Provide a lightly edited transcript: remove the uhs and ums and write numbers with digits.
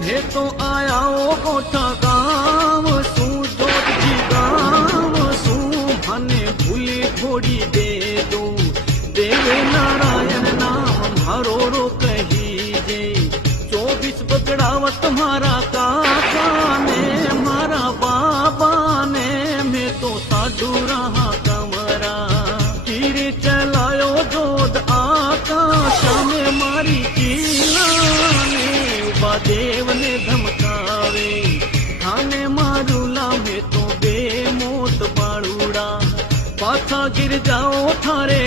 मैं तो आया ओ गोठा गाँव सू जोतजी गाँव सू भने भूली थोड़ी दे दो देवे नारायण नाम मारो रो कही जे 24 बगड़ावत मारा काका ने मारा बाबा ने मैं तो साधु रहा कमरा तीर चलायो जोत आकाश में मारी कीला ने उबा देव ने धमकावे थाने मारूला में तो बेमोत बाड़ूड़ा पाछा गिर जाओ थारे